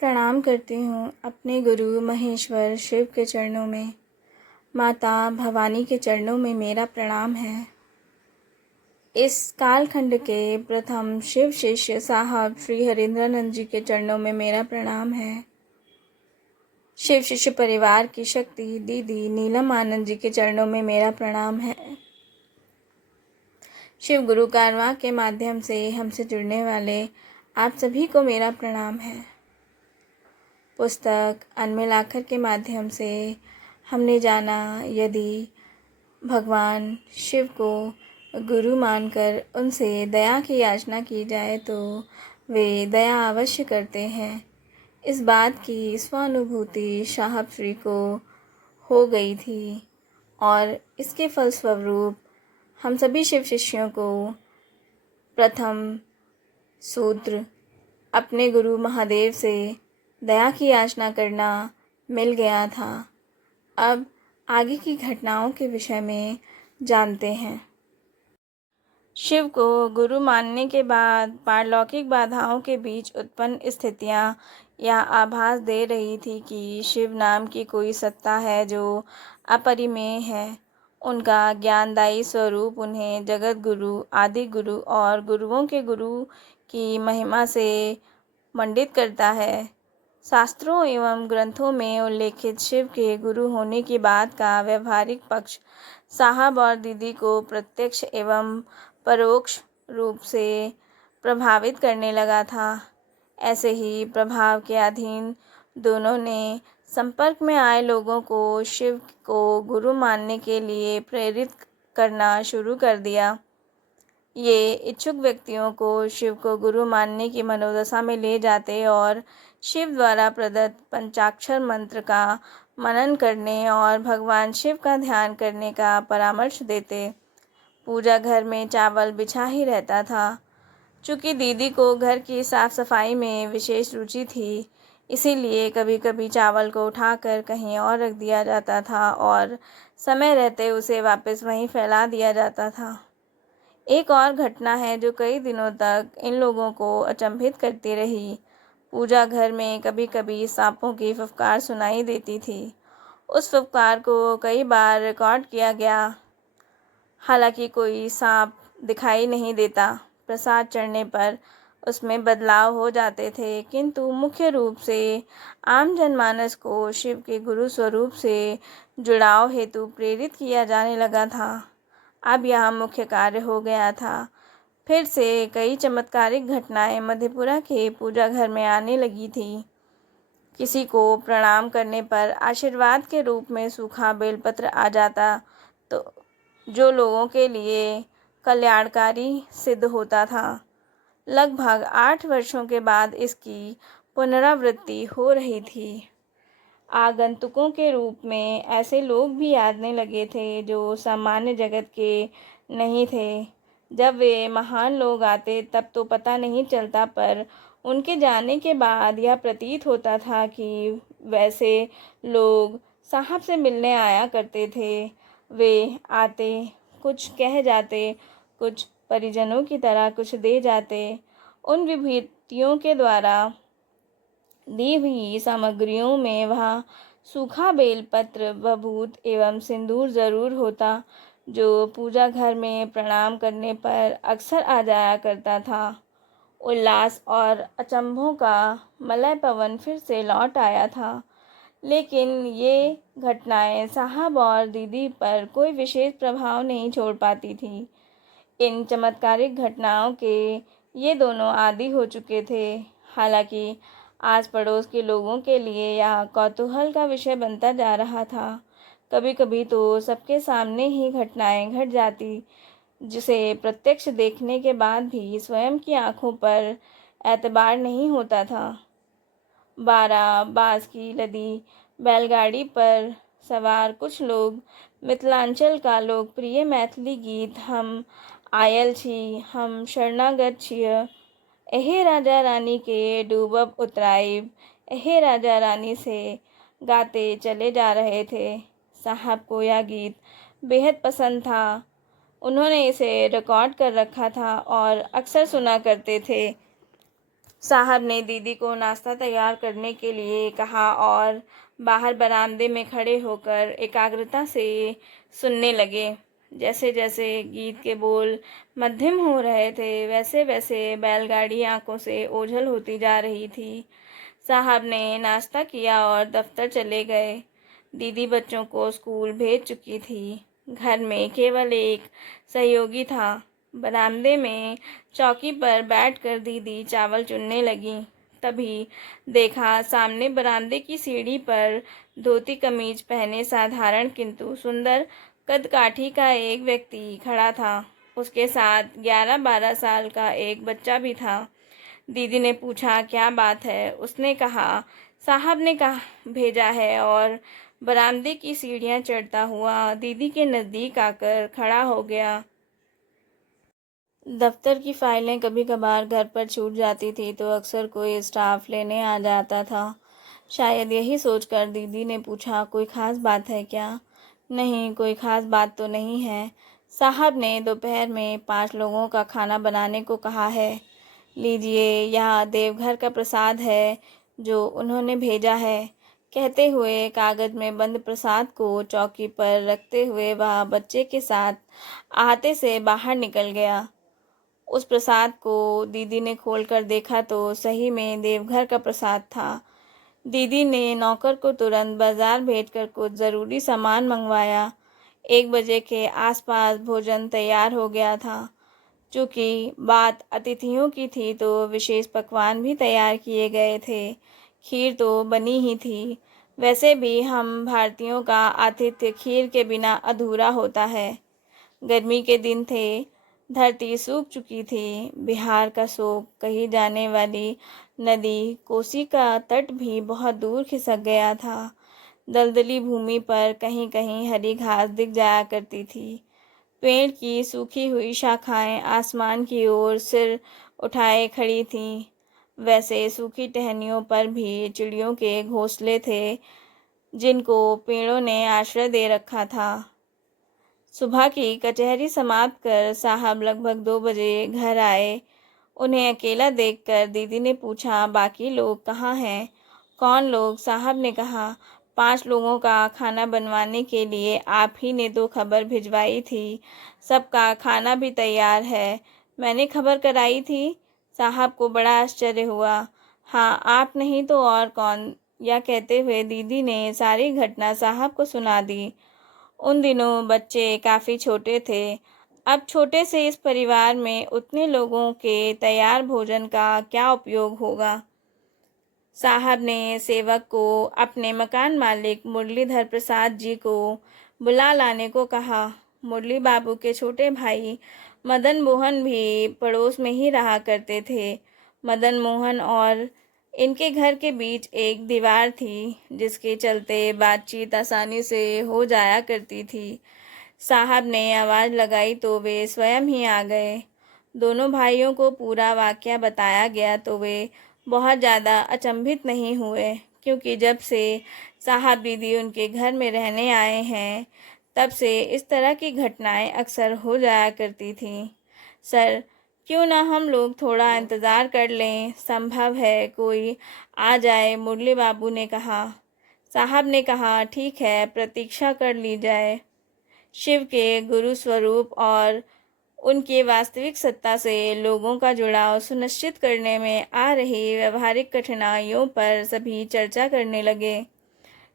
प्रणाम करती हूँ अपने गुरु महेश्वर शिव के चरणों में। माता भवानी के चरणों में मेरा प्रणाम है। इस कालखंड के प्रथम शिव शिष्य साहब श्री हरेंद्रानंद जी के चरणों में मेरा प्रणाम है। शिव शिष्य परिवार की शक्ति दीदी नीलम आनंद जी के चरणों में मेरा प्रणाम है। शिव गुरु कारवां के माध्यम से हमसे जुड़ने वाले आप सभी को मेरा प्रणाम है। पुस्तक अनमोल आखर के माध्यम से हमने जाना, यदि भगवान शिव को गुरु मानकर उनसे दया की याचना की जाए तो वे दया अवश्य करते हैं। इस बात की स्वानुभूति साहब श्री को हो गई थी और इसके फलस्वरूप हम सभी शिव शिष्यों को प्रथम सूत्र अपने गुरु महादेव से दया की याचना करना मिल गया था। अब आगे की घटनाओं के विषय में जानते हैं। शिव को गुरु मानने के बाद पारलौकिक बाधाओं के बीच उत्पन्न स्थितियां यह आभास दे रही थी कि शिव नाम की कोई सत्ता है जो अपरिमेय है। उनका ज्ञानदायी स्वरूप उन्हें जगत गुरु, आदि गुरु और गुरुओं के गुरु की महिमा से मंडित करता है। शास्त्रों एवं ग्रंथों में उल्लेखित शिव के गुरु होने की बात का व्यवहारिक पक्ष साहब और दीदी को प्रत्यक्ष एवं परोक्ष रूप से प्रभावित करने लगा था। ऐसे ही प्रभाव के अधीन दोनों ने संपर्क में आए लोगों को शिव को गुरु मानने के लिए प्रेरित करना शुरू कर दिया। ये इच्छुक व्यक्तियों को शिव को गुरु मानने की मनोदशा में ले जाते और शिव द्वारा प्रदत्त पंचाक्षर मंत्र का मनन करने और भगवान शिव का ध्यान करने का परामर्श देते। पूजा घर में चावल बिछा ही रहता था। चूँकि दीदी को घर की साफ सफाई में विशेष रुचि थी, इसीलिए कभी कभी चावल को उठाकर कहीं और रख दिया जाता था और समय रहते उसे वापस वहीं फैला दिया जाता था। एक और घटना है जो कई दिनों तक इन लोगों को अचंभित करती रही। पूजा घर में कभी कभी सांपों की फुफकार सुनाई देती थी। उस फुफकार को कई बार रिकॉर्ड किया गया। हालांकि कोई सांप दिखाई नहीं देता। प्रसाद चढ़ने पर उसमें बदलाव हो जाते थे, किंतु मुख्य रूप से आम जनमानस को शिव के गुरु स्वरूप से जुड़ाव हेतु प्रेरित किया जाने लगा था। अब यह मुख्य कार्य हो गया था। फिर से कई चमत्कारिक घटनाएं मधेपुरा के पूजा घर में आने लगी थी। किसी को प्रणाम करने पर आशीर्वाद के रूप में सूखा बेलपत्र आ जाता तो जो लोगों के लिए कल्याणकारी सिद्ध होता था। लगभग 8 वर्षों के बाद इसकी पुनरावृत्ति हो रही थी। आगंतुकों के रूप में ऐसे लोग भी आने लगे थे जो सामान्य जगत के नहीं थे। जब वे महान लोग आते तब तो पता नहीं चलता, पर उनके जाने के बाद यह प्रतीत होता था कि वैसे लोग साहब से मिलने आया करते थे। वे आते, कुछ कह जाते, कुछ परिजनों की तरह कुछ दे जाते। उन विभूतियों के द्वारा दी हुई सामग्रियों में वहाँ सूखा बेलपत्र, बबूत एवं सिंदूर जरूर होता, जो पूजा घर में प्रणाम करने पर अक्सर आ जाया करता था। उल्लास और अचंभों का मलय पवन फिर से लौट आया था, लेकिन ये घटनाएं साहब और दीदी पर कोई विशेष प्रभाव नहीं छोड़ पाती थी। इन चमत्कारिक घटनाओं के ये दोनों आदी हो चुके थे। हालांकि आस पड़ोस के लोगों के लिए यह कौतूहल का विषय बनता जा रहा था। कभी कभी तो सबके सामने ही घटनाएं घट जाती, जिसे प्रत्यक्ष देखने के बाद भी स्वयं की आंखों पर एतबार नहीं होता था। 12 बाँस की लदी बैलगाड़ी पर सवार कुछ लोग मिथिलांचल का लोकप्रिय मैथिली गीत हम आयल छी, हम शरणागत छिय, एहे राजा रानी के डूबब उतराइब, एहे राजा रानी से गाते चले जा रहे थे। साहब को यह गीत बेहद पसंद था। उन्होंने इसे रिकॉर्ड कर रखा था और अक्सर सुना करते थे। साहब ने दीदी को नाश्ता तैयार करने के लिए कहा और बाहर बरामदे में खड़े होकर एकाग्रता से सुनने लगे। जैसे जैसे गीत के बोल मध्यम हो रहे थे, वैसे वैसे बैलगाड़ी आंखों से ओझल होती जा रही थी। साहब ने नाश्ता किया और दफ्तर चले गए। दीदी बच्चों को स्कूल भेज चुकी थी। घर में केवल एक सहयोगी था। बरामदे में चौकी पर बैठकर दीदी चावल चुनने लगी। तभी देखा सामने बरामदे की सीढ़ी पर धोती कमीज पहने साधारण किंतु सुंदर कदकाठी का एक व्यक्ति खड़ा था। उसके साथ 11-12 साल का एक बच्चा भी था। दीदी ने पूछा, क्या बात है? उसने कहा, साहब ने कहा भेजा है, और बरामदे की सीढ़ियां चढ़ता हुआ दीदी के नज़दीक आकर खड़ा हो गया। दफ्तर की फाइलें कभी कभार घर पर छूट जाती थी तो अक्सर कोई स्टाफ लेने आ जाता था। शायद यही सोचकर दीदी ने पूछा, कोई ख़ास बात है क्या? नहीं, कोई ख़ास बात तो नहीं है। साहब ने दोपहर में 5 लोगों का खाना बनाने को कहा है। लीजिए, यह देवघर का प्रसाद है जो उन्होंने भेजा है। कहते हुए कागज में बंद प्रसाद को चौकी पर रखते हुए वह बच्चे के साथ आहते से बाहर निकल गया। उस प्रसाद को दीदी ने खोलकर देखा तो सही में देवघर का प्रसाद था। दीदी ने नौकर को तुरंत बाजार भेजकर कुछ ज़रूरी सामान मंगवाया। 1 बजे के आसपास भोजन तैयार हो गया था। चूँकि बात अतिथियों की थी तो विशेष पकवान भी तैयार किए गए थे। खीर तो बनी ही थी। वैसे भी हम भारतीयों का आतिथ्य खीर के बिना अधूरा होता है। गर्मी के दिन थे। धरती सूख चुकी थी। बिहार का शोक कही जाने वाली नदी कोसी का तट भी बहुत दूर खिसक गया था। दलदली भूमि पर कहीं कहीं हरी घास दिख जाया करती थी। पेड़ की सूखी हुई शाखाएं आसमान की ओर सिर उठाए खड़ी थीं। वैसे सूखी टहनियों पर भी चिड़ियों के घोंसले थे जिनको पेड़ों ने आश्रय दे रखा था। सुबह की कचहरी समाप्त कर साहब लगभग 2 बजे घर आए। उन्हें अकेला देखकर दीदी ने पूछा, बाकी लोग कहाँ हैं? कौन लोग? साहब ने कहा, 5 लोगों का खाना बनवाने के लिए आप ही ने तो खबर भिजवाई थी। सबका खाना भी तैयार है। मैंने खबर कराई थी। साहब को बड़ा आश्चर्य हुआ। हाँ, आप नहीं तो और कौन? यह कहते हुए दीदी ने सारी घटना साहब को सुना दी। उन दिनों बच्चे काफ़ी छोटे थे। अब छोटे से इस परिवार में उतने लोगों के तैयार भोजन का क्या उपयोग होगा? साहब ने सेवक को अपने मकान मालिक मुरलीधर प्रसाद जी को बुला लाने को कहा। मुरली बाबू के छोटे भाई मदन मोहन भी पड़ोस में ही रहा करते थे। मदन मोहन और इनके घर के बीच एक दीवार थी जिसके चलते बातचीत आसानी से हो जाया करती थी। साहब ने आवाज़ लगाई तो वे स्वयं ही आ गए। दोनों भाइयों को पूरा वाकया बताया गया तो वे बहुत ज़्यादा अचंभित नहीं हुए, क्योंकि जब से साहब दीदी उनके घर में रहने आए हैं तब से इस तरह की घटनाएं अक्सर हो जाया करती थीं। सर, क्यों ना हम लोग थोड़ा इंतज़ार कर लें? संभव है कोई आ जाए, मुरली बाबू ने कहा। साहब ने कहा, ठीक है, प्रतीक्षा कर ली जाए। शिव के गुरु स्वरूप और उनकी वास्तविक सत्ता से लोगों का जुड़ाव सुनिश्चित करने में आ रही व्यवहारिक कठिनाइयों पर सभी चर्चा करने लगे।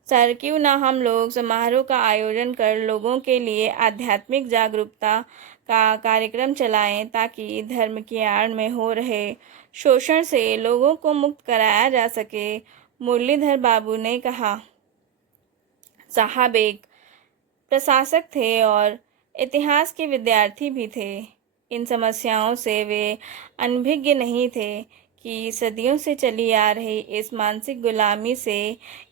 सर, क्यों ना हम लोग समारोह का आयोजन कर लोगों के लिए आध्यात्मिक जागरूकता का कार्यक्रम चलाएं ताकि धर्म की आड़ में हो रहे शोषण से लोगों को मुक्त कराया जा सके, मुरलीधर बाबू ने कहा। साहब एक प्रशासक थे और इतिहास के विद्यार्थी भी थे। इन समस्याओं से वे अनभिज्ञ नहीं थे कि सदियों से चली आ रही इस मानसिक गुलामी से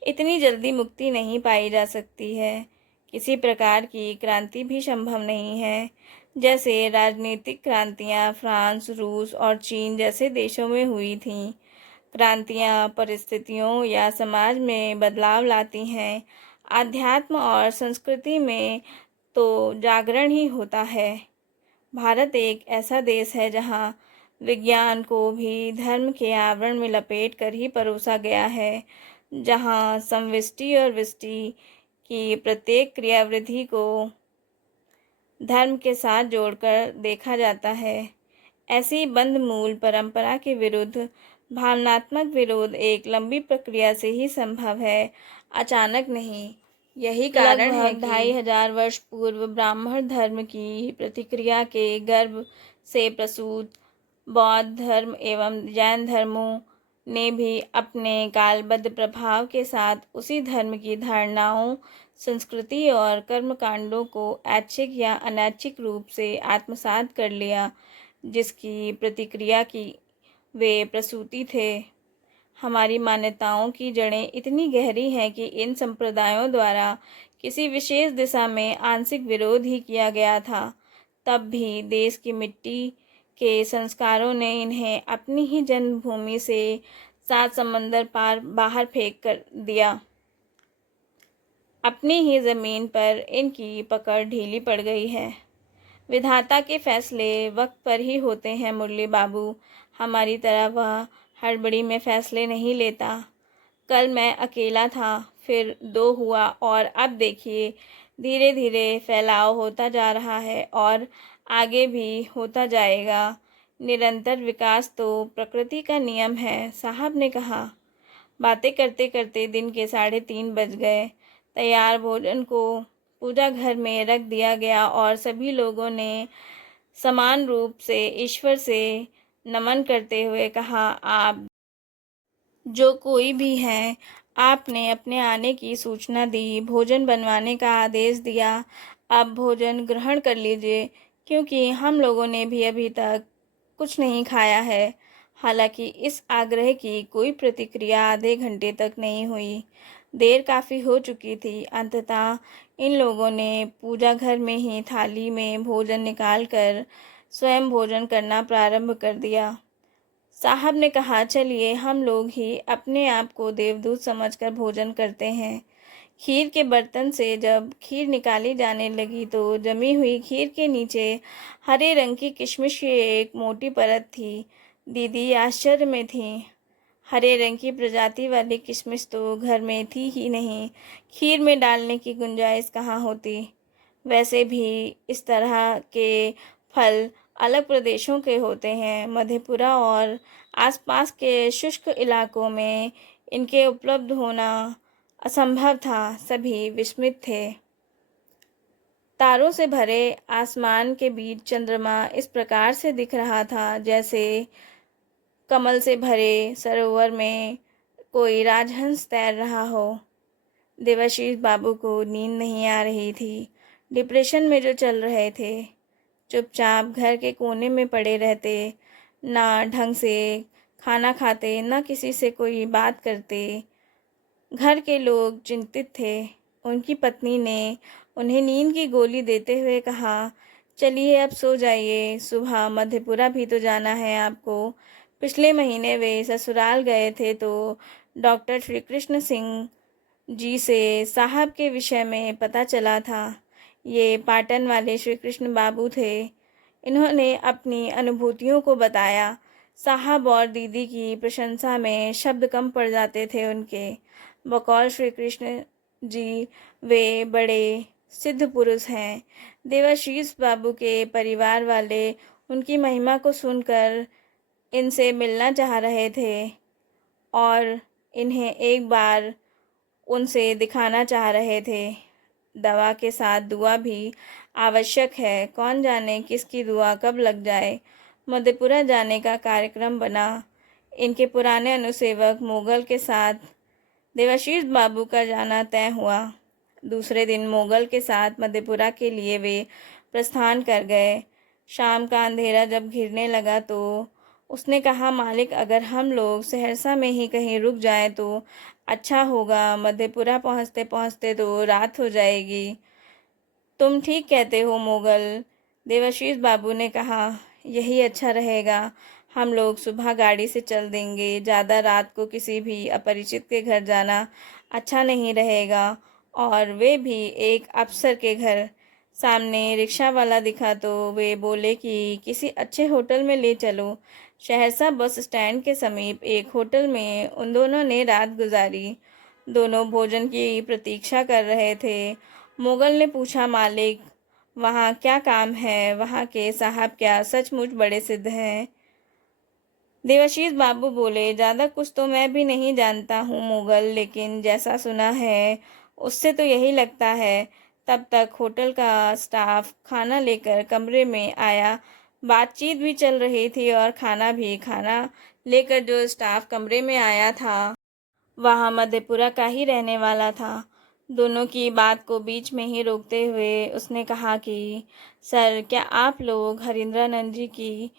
इतनी जल्दी मुक्ति नहीं पाई जा सकती है। किसी प्रकार की क्रांति भी संभव नहीं है। जैसे राजनीतिक क्रांतियां फ्रांस, रूस और चीन जैसे देशों में हुई थीं। क्रांतियां परिस्थितियों या समाज में बदलाव लाती हैं। आध्यात्म और संस्कृति में तो जागरण ही होता है। भारत एक ऐसा देश है जहाँ विज्ञान को भी धर्म के आवरण में लपेट कर ही परोसा गया है, जहाँ समष्टि और व्यष्टि की प्रत्येक क्रियाविधि को धर्म के साथ जोड़कर देखा जाता है। ऐसी बंध मूल परंपरा के विरुद्ध भावनात्मक विरोध एक लंबी प्रक्रिया से ही संभव है, अचानक नहीं। यही कारण है कि 2500 वर्ष पूर्व ब्राह्मण धर्म की प्रतिक्रिया के गर्भ से प्रसूत बौद्ध धर्म एवं जैन धर्मों ने भी अपने कालबद्ध प्रभाव के साथ उसी धर्म की धारणाओं, संस्कृति और कर्मकांडों को ऐच्छिक या अनैच्छिक रूप से आत्मसात कर लिया, जिसकी प्रतिक्रिया की वे प्रसूति थे। हमारी मान्यताओं की जड़ें इतनी गहरी हैं कि इन संप्रदायों द्वारा किसी विशेष दिशा में आंशिक विरोध ही किया गया था, तब भी देश की मिट्टी के संस्कारों ने इन्हें अपनी ही जन्मभूमि से 7 समंदर पार बाहर फेंक कर दिया। अपनी ही ज़मीन पर इनकी पकड़ ढीली पड़ गई है। विधाता के फैसले वक्त पर ही होते हैं मुरली बाबू, हमारी तरह वह हड़बड़ी में फैसले नहीं लेता। कल मैं अकेला था, फिर 2 हुआ और अब देखिए धीरे धीरे फैलाव होता जा रहा है और आगे भी होता जाएगा। निरंतर विकास तो प्रकृति का नियम है, साहब ने कहा। बातें करते करते दिन के 3:30 बज गए। तैयार भोजन को पूजा घर में रख दिया गया और सभी लोगों ने समान रूप से ईश्वर से नमन करते हुए कहा, आप जो कोई भी हैं, आपने अपने आने की सूचना दी, भोजन बनवाने का आदेश दिया, अब भोजन ग्रहण कर लीजिए, क्योंकि हम लोगों ने भी अभी तक कुछ नहीं खाया है। हालांकि इस आग्रह की कोई प्रतिक्रिया आधे घंटे तक नहीं हुई। देर काफ़ी हो चुकी थी। अंततः इन लोगों ने पूजा घर में ही थाली में भोजन निकालकर स्वयं भोजन करना प्रारंभ कर दिया। साहब ने कहा, चलिए हम लोग ही अपने आप को देवदूत समझकर भोजन करते हैं। खीर के बर्तन से जब खीर निकाली जाने लगी तो जमी हुई खीर के नीचे हरे रंग की किशमिश की एक मोटी परत थी। दीदी आश्चर्य में थी। हरे रंग की प्रजाति वाली किशमिश तो घर में थी ही नहीं, खीर में डालने की गुंजाइश कहाँ होती। वैसे भी इस तरह के फल अलग प्रदेशों के होते हैं। मधेपुरा और आसपास के शुष्क इलाकों में इनके उपलब्ध होना असंभव था। सभी विस्मित थे। तारों से भरे आसमान के बीच चंद्रमा इस प्रकार से दिख रहा था जैसे कमल से भरे सरोवर में कोई राजहंस तैर रहा हो। देवाशीष बाबू को नींद नहीं आ रही थी। डिप्रेशन में जो चल रहे थे, चुपचाप घर के कोने में पड़े रहते, ना ढंग से खाना खाते, ना किसी से कोई बात करते। घर के लोग चिंतित थे। उनकी पत्नी ने उन्हें नींद की गोली देते हुए कहा, चलिए अब सो जाइए, सुबह मधेपुरा भी तो जाना है आपको। पिछले महीने वे ससुराल गए थे तो डॉक्टर श्री कृष्ण सिंह जी से साहब के विषय में पता चला था। ये पाटन वाले श्री कृष्ण बाबू थे। इन्होंने अपनी अनुभूतियों को बताया। साहब और दीदी की प्रशंसा में शब्द कम पड़ जाते थे उनके। बकौल श्री कृष्ण जी वे बड़े सिद्ध पुरुष हैं। देवाशीष बाबू के परिवार वाले उनकी महिमा को सुनकर इनसे मिलना चाह रहे थे और इन्हें एक बार उनसे दिखाना चाह रहे थे। दवा के साथ दुआ भी आवश्यक है। कौन जाने किसकी दुआ कब लग जाए। मधेपुरा जाने का कार्यक्रम बना। इनके पुराने अनुसेवक मोगल के साथ देवाशीष बाबू का जाना तय हुआ। दूसरे दिन मोगल के साथ मधेपुरा के लिए वे प्रस्थान कर गए। शाम का अंधेरा जब घिरने लगा तो उसने कहा, मालिक अगर हम लोग सहरसा में ही कहीं रुक जाएं तो अच्छा होगा। मधेपुरा पहुंचते पहुंचते तो रात हो जाएगी। तुम ठीक कहते हो मोगल, देवाशीष बाबू ने कहा, यही अच्छा रहेगा। हम लोग सुबह गाड़ी से चल देंगे। ज़्यादा रात को किसी भी अपरिचित के घर जाना अच्छा नहीं रहेगा, और वे भी एक अफसर के घर। सामने रिक्शा वाला दिखा तो वे बोले कि किसी अच्छे होटल में ले चलो। सहरसा बस स्टैंड के समीप एक होटल में उन दोनों ने रात गुजारी। दोनों भोजन की प्रतीक्षा कर रहे थे। मुगल ने पूछा, मालिक, वहाँ क्या काम है? वहाँ के साहब क्या सचमुच बड़े सिद्ध हैं? देवाशीष बाबू बोले, ज़्यादा कुछ तो मैं भी नहीं जानता हूँ मुगल, लेकिन जैसा सुना है उससे तो यही लगता है। तब तक होटल का स्टाफ खाना लेकर कमरे में आया। बातचीत भी चल रही थी और खाना भी। खाना लेकर जो स्टाफ कमरे में आया था वहाँ मधेपुरा का ही रहने वाला था। दोनों की बात को बीच में ही रोकते हुए उसने कहा कि सर, क्या आप लोग हरिंद्रानंद जी की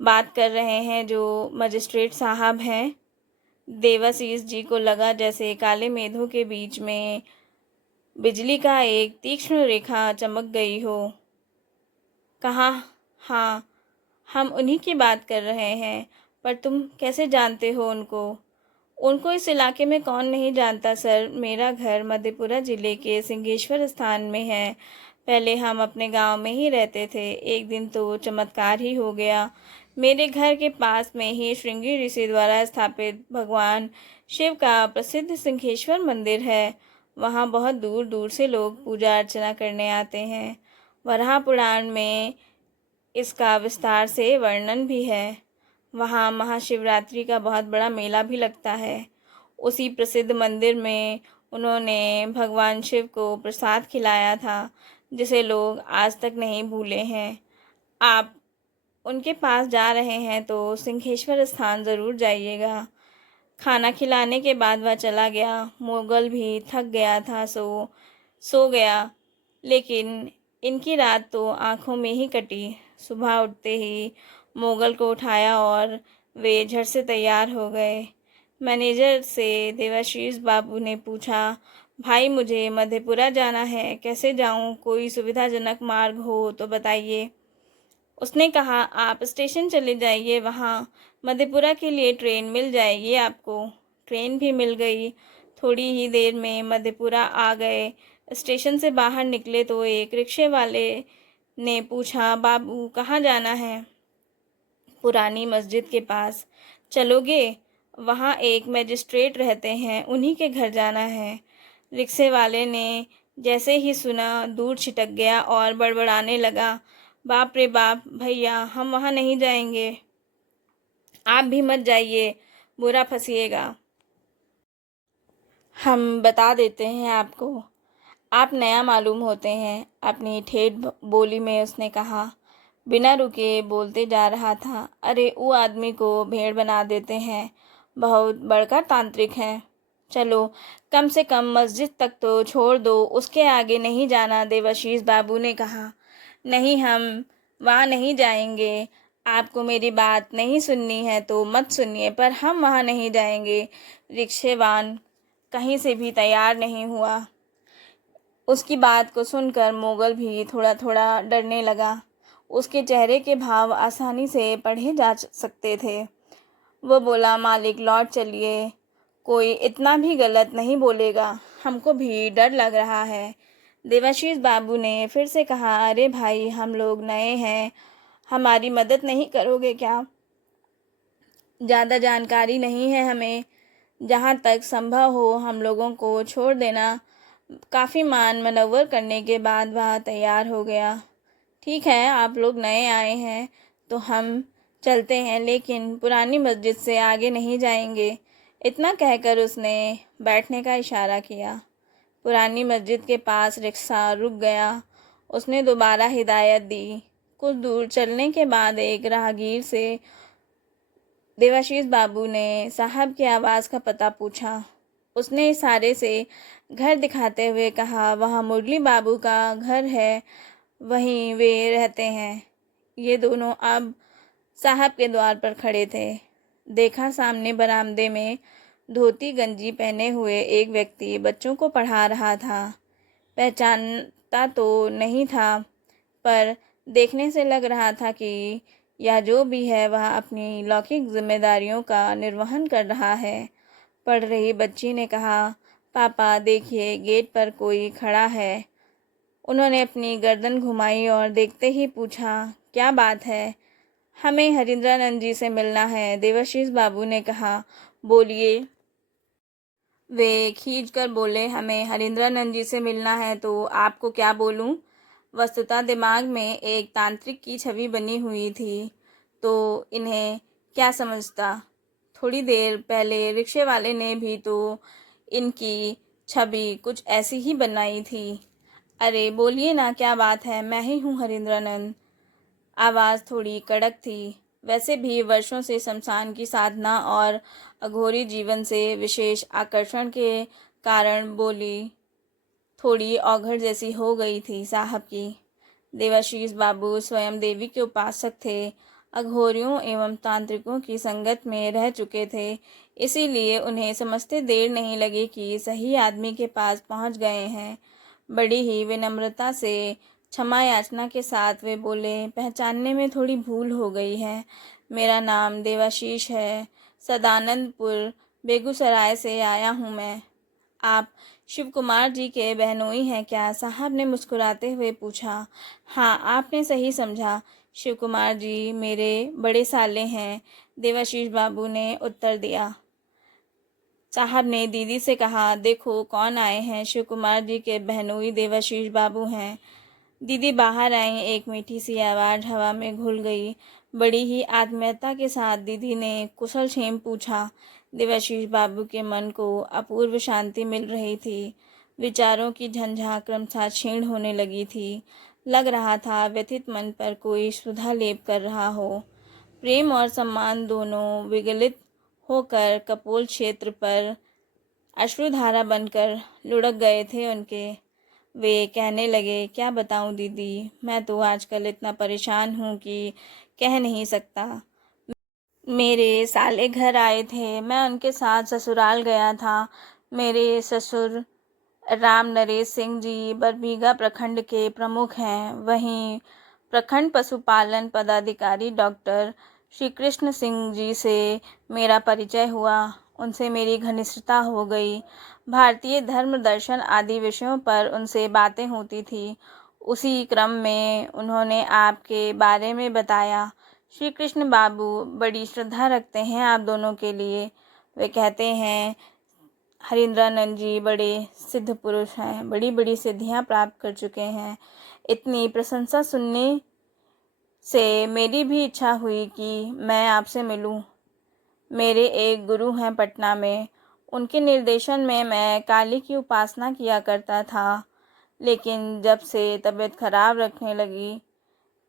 बात कर रहे हैं जो मजिस्ट्रेट साहब हैं? देवाशीष जी को लगा जैसे काले मेघों के बीच में बिजली का एक तीक्ष्ण रेखा चमक गई हो। कहा, हाँ, हम उन्हीं की बात कर रहे हैं। पर तुम कैसे जानते हो उनको? उनको इस इलाके में कौन नहीं जानता सर। मेरा घर मधेपुरा ज़िले के सिंहेश्वर स्थान में है। पहले हम अपने गांव में ही रहते थे। एक दिन तो चमत्कार ही हो गया। मेरे घर के पास में ही श्रृंगी ऋषि द्वारा स्थापित भगवान शिव का प्रसिद्ध सिंहेश्वर मंदिर है। वहाँ बहुत दूर दूर से लोग पूजा अर्चना करने आते हैं। वराह पुराण में इसका विस्तार से वर्णन भी है। वहाँ महाशिवरात्रि का बहुत बड़ा मेला भी लगता है। उसी प्रसिद्ध मंदिर में उन्होंने भगवान शिव को प्रसाद खिलाया था, जिसे लोग आज तक नहीं भूले हैं। आप उनके पास जा रहे हैं तो सिंहेश्वर स्थान ज़रूर जाइएगा। खाना खिलाने के बाद वह चला गया। मुगल भी थक गया था, सो गया। लेकिन इनकी रात तो आंखों में ही कटी। सुबह उठते ही मुगल को उठाया और वे झट से तैयार हो गए। मैनेजर से देवाशीष बाबू ने पूछा, भाई, मुझे मधेपुरा जाना है, कैसे जाऊं? कोई सुविधाजनक मार्ग हो तो बताइए। उसने कहा, आप स्टेशन चले जाइए, वहाँ मधेपुरा के लिए ट्रेन मिल जाएगी आपको। ट्रेन भी मिल गई। थोड़ी ही देर में मधेपुरा आ गए। स्टेशन से बाहर निकले तो एक रिक्शे वाले ने पूछा, बाबू, कहाँ जाना है? पुरानी मस्जिद के पास। चलोगे? वहाँ एक मजिस्ट्रेट रहते हैं, उन्हीं के घर जाना है। रिक्शे वाले ने जैसे ही सुना दूर छिटक गया और बड़बड़ाने लगा, बाप रे बाप, भैया, हम वहाँ नहीं जाएंगे। आप भी मत जाइए, बुरा फंसिएगा। हम बता देते हैं आपको, आप नया मालूम होते हैं। अपनी ठेठ बोली में उसने कहा। बिना रुके बोलते जा रहा था, अरे, वो आदमी को भेड़ बना देते हैं, बहुत बड़का तांत्रिक है। चलो, कम से कम मस्जिद तक तो छोड़ दो, उसके आगे नहीं जाना। देवाशीष बाबू ने कहा, नहीं, हम वहाँ नहीं जाएंगे। आपको मेरी बात नहीं सुननी है तो मत सुनिए, पर हम वहाँ नहीं जाएंगे। रिक्शेवान कहीं से भी तैयार नहीं हुआ। उसकी बात को सुनकर मुगल भी थोड़ा थोड़ा डरने लगा। उसके चेहरे के भाव आसानी से पढ़े जा सकते थे। वो बोला, मालिक, लौट चलिए, कोई इतना भी गलत नहीं बोलेगा, हमको भी डर लग रहा है। देवाशीष बाबू ने फिर से कहा, अरे भाई, हम लोग नए हैं, हमारी मदद नहीं करोगे क्या? ज़्यादा जानकारी नहीं है हमें। जहाँ तक संभव हो हम लोगों को छोड़ देना। काफ़ी मान मनवर करने के बाद वह तैयार हो गया। ठीक है, आप लोग नए आए हैं तो हम चलते हैं, लेकिन पुरानी मस्जिद से आगे नहीं जाएंगे। इतना कहकर उसने बैठने का इशारा किया। पुरानी मस्जिद के पास रिक्शा रुक गया। उसने दोबारा हिदायत दी। कुछ दूर चलने के बाद एक राहगीर से देवाशीष बाबू ने साहब की आवाज़ का पता पूछा। उसने इशारे से घर दिखाते हुए कहा, वहाँ मुरली बाबू का घर है, वहीं वे रहते हैं। ये दोनों अब साहब के द्वार पर खड़े थे। देखा, सामने बरामदे में धोती गंजी पहने हुए एक व्यक्ति बच्चों को पढ़ा रहा था। पहचानता तो नहीं था, पर देखने से लग रहा था कि यह जो भी है वह अपनी लौकिक जिम्मेदारियों का निर्वहन कर रहा है। पढ़ रही बच्ची ने कहा, पापा देखिए, गेट पर कोई खड़ा है। उन्होंने अपनी गर्दन घुमाई और देखते ही पूछा, क्या बात है? हमें हरिंद्रानंद जी से मिलना है, देवाशीष बाबू ने कहा। बोलिए। वे खींचकर बोले, हमें हरिंद्रानंद जी से मिलना है तो आपको क्या बोलूं? वस्तुतः दिमाग में एक तांत्रिक की छवि बनी हुई थी, तो इन्हें क्या समझता। थोड़ी देर पहले रिक्शे वाले ने भी तो इनकी छवि कुछ ऐसी ही बनाई थी। अरे बोलिए ना, क्या बात है? मैं ही हूँ हरिंद्रानंद। आवाज़ थोड़ी कड़क थी। वैसे भी वर्षों से शमशान की साधना और अघोरी जीवन से विशेष आकर्षण के कारण बोली थोड़ी औघड़ जैसी हो गई थी साहब की। देवाशीष बाबू स्वयं देवी के उपासक थे, अघोरियों एवं तांत्रिकों की संगत में रह चुके थे, इसीलिए उन्हें समझते देर नहीं लगी कि सही आदमी के पास पहुंच गए हैं। बड़ी ही विनम्रता से क्षमा याचना के साथ वे बोले, पहचानने में थोड़ी भूल हो गई है। मेरा नाम देवाशीष है, सदानंदपुर बेगूसराय से आया हूँ मैं। आप शिव कुमार जी के बहनोई हैं क्या? साहब ने मुस्कुराते हुए पूछा। हाँ, आपने सही समझा, शिव कुमार जी मेरे बड़े साले हैं, देवाशीष बाबू ने उत्तर दिया। साहब ने दीदी से कहा, देखो कौन आए हैं, शिव कुमार जी के बहनोई देवाशीष बाबू हैं। दीदी बाहर आई, एक मीठी सी आवाज़ हवा में घुल गई। बड़ी ही आत्मीयता के साथ दीदी ने कुशल क्षेम पूछा। देवाशीष बाबू के मन को अपूर्व शांति मिल रही थी। विचारों की झंझा क्रमशः क्षीण होने लगी थी। लग रहा था व्यथित मन पर कोई सुधा लेप कर रहा हो। प्रेम और सम्मान दोनों विगलित होकर कपोल क्षेत्र पर अश्रुधारा बनकर लुढ़क गए थे उनके। वे कहने लगे, क्या बताऊं दीदी, मैं तो आजकल इतना परेशान हूँ कि कह नहीं सकता। मेरे साले घर आए थे, मैं उनके साथ ससुराल गया था। मेरे ससुर राम नरेश सिंह जी बरबीघा प्रखंड के प्रमुख हैं। वहीं प्रखंड पशुपालन पदाधिकारी डॉक्टर श्री कृष्ण सिंह जी से मेरा परिचय हुआ। उनसे मेरी घनिष्ठता हो गई। भारतीय धर्म दर्शन आदि विषयों पर उनसे बातें होती थी। उसी क्रम में उन्होंने आपके बारे में बताया। श्री कृष्ण बाबू बड़ी श्रद्धा रखते हैं आप दोनों के लिए। वे कहते हैं हरिंद्रानंद जी बड़े सिद्ध पुरुष हैं, बड़ी बड़ी सिद्धियां प्राप्त कर चुके हैं। इतनी प्रशंसा सुनने से मेरी भी इच्छा हुई कि मैं आपसे मिलूं। मेरे एक गुरु हैं पटना में, उनके निर्देशन में मैं काली की उपासना किया करता था, लेकिन जब से तबीयत खराब रखने लगी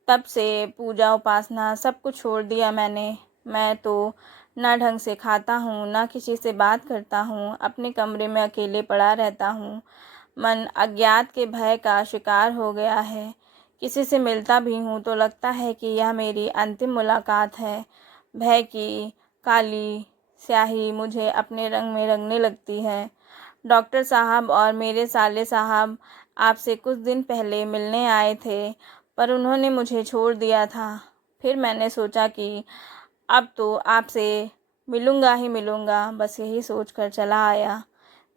तब से पूजा उपासना सब कुछ छोड़ दिया मैंने। मैं तो ना ढंग से खाता हूँ, ना किसी से बात करता हूँ, अपने कमरे में अकेले पड़ा रहता हूँ। मन अज्ञात के भय का शिकार हो गया है। किसी से मिलता भी हूँ तो लगता है कि यह मेरी अंतिम मुलाकात है। भय की काली स्याही मुझे अपने रंग में रंगने लगती है। डॉक्टर साहब और मेरे साले साहब आपसे कुछ दिन पहले मिलने आए थे, पर उन्होंने मुझे छोड़ दिया था। फिर मैंने सोचा कि अब तो आपसे मिलूँगा ही मिलूँगा, बस यही सोचकर चला आया।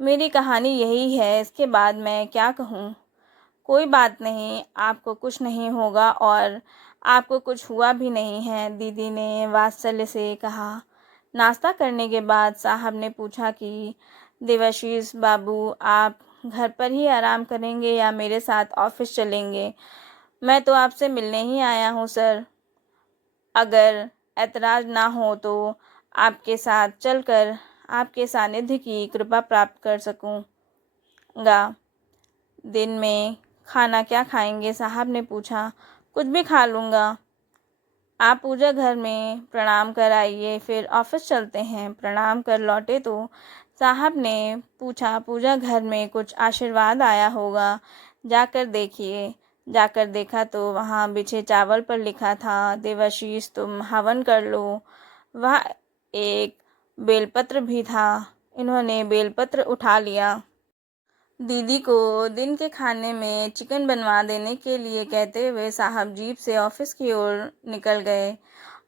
मेरी कहानी यही है, इसके बाद मैं क्या कहूँ। कोई बात नहीं, आपको कुछ नहीं होगा और आपको कुछ हुआ भी नहीं है, दीदी ने वात्सल्य से कहा। नाश्ता करने के बाद साहब ने पूछा कि देवाशीष बाबू आप घर पर ही आराम करेंगे या मेरे साथ ऑफिस चलेंगे? मैं तो आपसे मिलने ही आया हूँ सर। अगर ऐतराज़ ना हो तो आपके साथ चलकर आपके सानिध्य की कृपा प्राप्त कर सकूँगा। दिन में खाना क्या खाएंगे? साहब ने पूछा। कुछ भी खा लूँगा। आप पूजा घर में प्रणाम कर आइए, फिर ऑफिस चलते हैं। प्रणाम कर लौटे तो साहब ने पूछा, पूजा घर में कुछ आशीर्वाद आया होगा, जाकर देखिए। जाकर देखा तो वहाँ बिछे चावल पर लिखा था, देवाशीष तुम हवन कर लो। वह एक बेलपत्र भी था। इन्होंने बेलपत्र उठा लिया। दीदी को दिन के खाने में चिकन बनवा देने के लिए कहते हुए साहब जीप से ऑफिस की ओर निकल गए।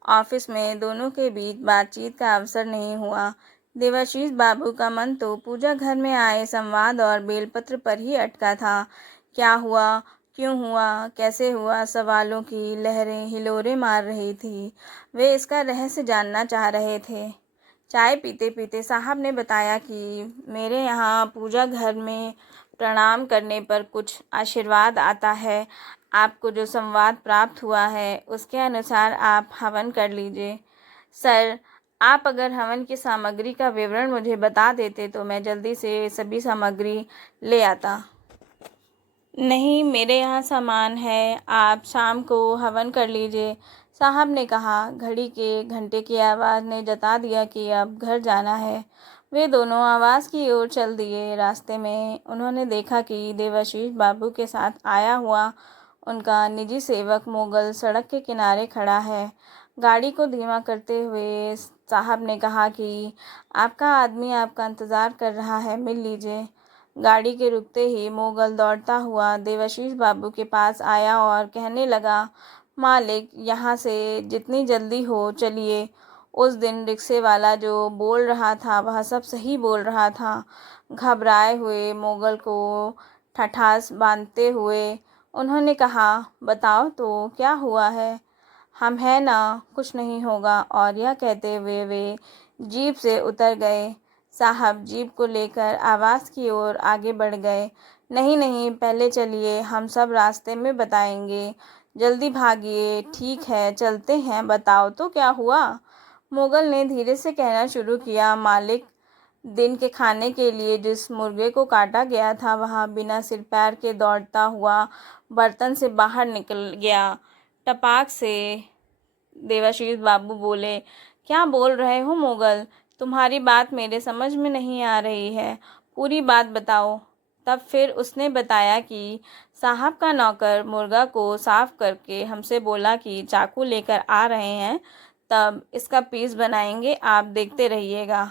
ऑफिस में दोनों के बीच बातचीत का अवसर नहीं हुआ। देवाशीष बाबू का मन तो पूजा घर में आए संवाद और बेलपत्र पर ही अटका था। क्या हुआ? क्यों हुआ, कैसे हुआ, सवालों की लहरें हिलोरे मार रही थी। वे इसका रहस्य जानना चाह रहे थे। चाय पीते पीते साहब ने बताया कि मेरे यहाँ पूजा घर में प्रणाम करने पर कुछ आशीर्वाद आता है। आपको जो संवाद प्राप्त हुआ है उसके अनुसार आप हवन कर लीजिए। सर, आप अगर हवन की सामग्री का विवरण मुझे बता देते तो मैं जल्दी से सभी सामग्री ले आता। नहीं, मेरे यहाँ सामान है, आप शाम को हवन कर लीजिए, साहब ने कहा। घड़ी के घंटे की आवाज़ ने जता दिया कि अब घर जाना है। वे दोनों आवाज़ की ओर चल दिए। रास्ते में उन्होंने देखा कि देवाशीष बाबू के साथ आया हुआ उनका निजी सेवक मोगल सड़क के किनारे खड़ा है। गाड़ी को धीमा करते हुए साहब ने कहा कि आपका आदमी आपका इंतज़ार कर रहा है, मिल लीजिए। गाड़ी के रुकते ही मोगल दौड़ता हुआ देवाशीष बाबू के पास आया और कहने लगा, मालिक, यहाँ से जितनी जल्दी हो चलिए। उस दिन रिक्शे वाला जो बोल रहा था वह सब सही बोल रहा था। घबराए हुए मोगल को ठठास बांधते हुए उन्होंने कहा, बताओ तो क्या हुआ है? हम हैं ना, कुछ नहीं होगा। और यह कहते हुए वे जीप से उतर गए। साहब जीप को लेकर आवास की ओर आगे बढ़ गए। नहीं नहीं, पहले चलिए, हम सब रास्ते में बताएंगे, जल्दी भागिए। ठीक है, चलते हैं, बताओ तो क्या हुआ? मुगल ने धीरे से कहना शुरू किया, मालिक, दिन के खाने के लिए जिस मुर्गे को काटा गया था वह बिना सिर पैर के दौड़ता हुआ बर्तन से बाहर निकल गया। टपाक से देवाशीष बाबू बोले, क्या बोल रहे हो मोगल? तुम्हारी बात मेरे समझ में नहीं आ रही है, पूरी बात बताओ। तब फिर उसने बताया कि साहब का नौकर मुर्गा को साफ करके हमसे बोला कि चाकू लेकर आ रहे हैं, तब इसका पीस बनाएंगे, आप देखते रहिएगा।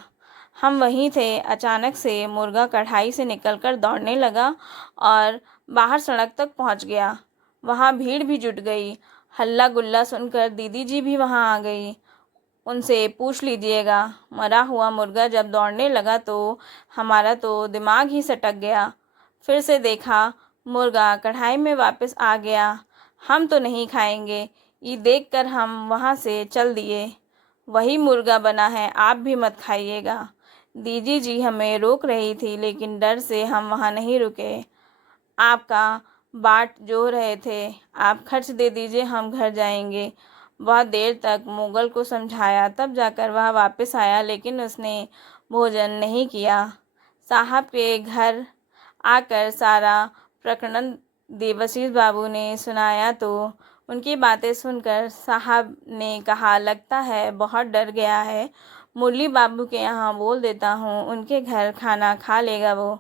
हम वहीं थे। अचानक से मुर्गा कढ़ाई से निकलकर दौड़ने लगा और बाहर सड़क तक पहुंच गया। वहां भीड़ भी जुट गई। हल्ला गुल्ला सुनकर दीदी जी भी वहां आ गई। उनसे पूछ लीजिएगा। मरा हुआ मुर्गा जब दौड़ने लगा तो हमारा तो दिमाग ही सटक गया। फिर से देखा, मुर्गा कढ़ाई में वापस आ गया। हम तो नहीं खाएंगे, ये देखकर हम वहाँ से चल दिए। वही मुर्गा बना है, आप भी मत खाइएगा। दीदी जी हमें रोक रही थी लेकिन डर से हम वहाँ नहीं रुके। आपका बाट जो रहे थे, आप खर्च दे दीजिए, हम घर जाएंगे। बहुत देर तक मुगल को समझाया, तब जाकर वह वापस आया, लेकिन उसने भोजन नहीं किया। साहब के घर आकर सारा प्रकरण देवाशीष बाबू ने सुनाया तो उनकी बातें सुनकर साहब ने कहा, लगता है बहुत डर गया है। मुरली बाबू के यहाँ बोल देता हूँ, उनके घर खाना खा लेगा वो।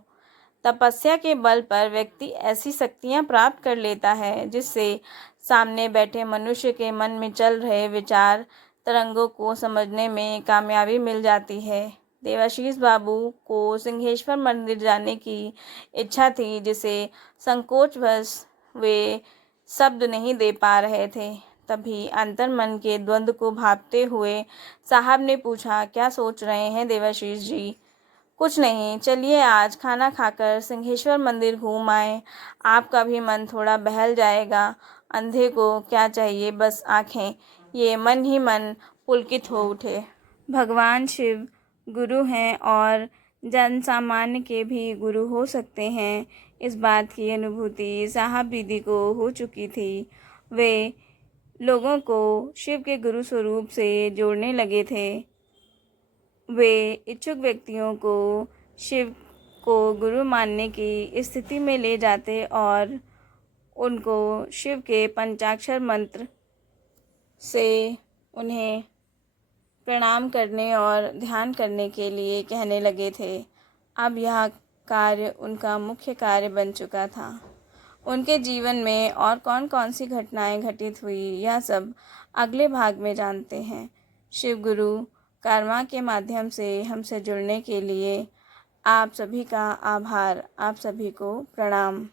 तपस्या के बल पर व्यक्ति ऐसी शक्तियाँ प्राप्त कर लेता है जिससे सामने बैठे मनुष्य के मन में चल रहे विचार तरंगों को समझने में कामयाबी मिल जाती है। देवाशीष बाबू को सिंहेश्वर मंदिर जाने की इच्छा थी, जिसे संकोचवश वे शब्द नहीं दे पा रहे थे। तभी अंतर्मन के द्वंद्व को भांपते हुए साहब ने पूछा, क्या सोच रहे हैं देवाशीष जी? कुछ नहीं, चलिए आज खाना खाकर सिंहेश्वर मंदिर घूम आए, आपका भी मन थोड़ा बहल जाएगा। अंधे को क्या चाहिए, बस आँखें। ये मन ही मन पुलकित हो उठे। भगवान शिव गुरु हैं और जन सामान्य के भी गुरु हो सकते हैं, इस बात की अनुभूति साहब दीदी को हो चुकी थी। वे लोगों को शिव के गुरु स्वरूप से जोड़ने लगे थे। वे इच्छुक व्यक्तियों को शिव को गुरु मानने की स्थिति में ले जाते और उनको शिव के पंचाक्षर मंत्र से उन्हें प्रणाम करने और ध्यान करने के लिए कहने लगे थे। अब यह कार्य उनका मुख्य कार्य बन चुका था। उनके जीवन में और कौन कौन सी घटनाएं घटित हुई, यह सब अगले भाग में जानते हैं। शिव गुरु कर्मा के माध्यम से हमसे जुड़ने के लिए आप सभी का आभार, आप सभी को प्रणाम।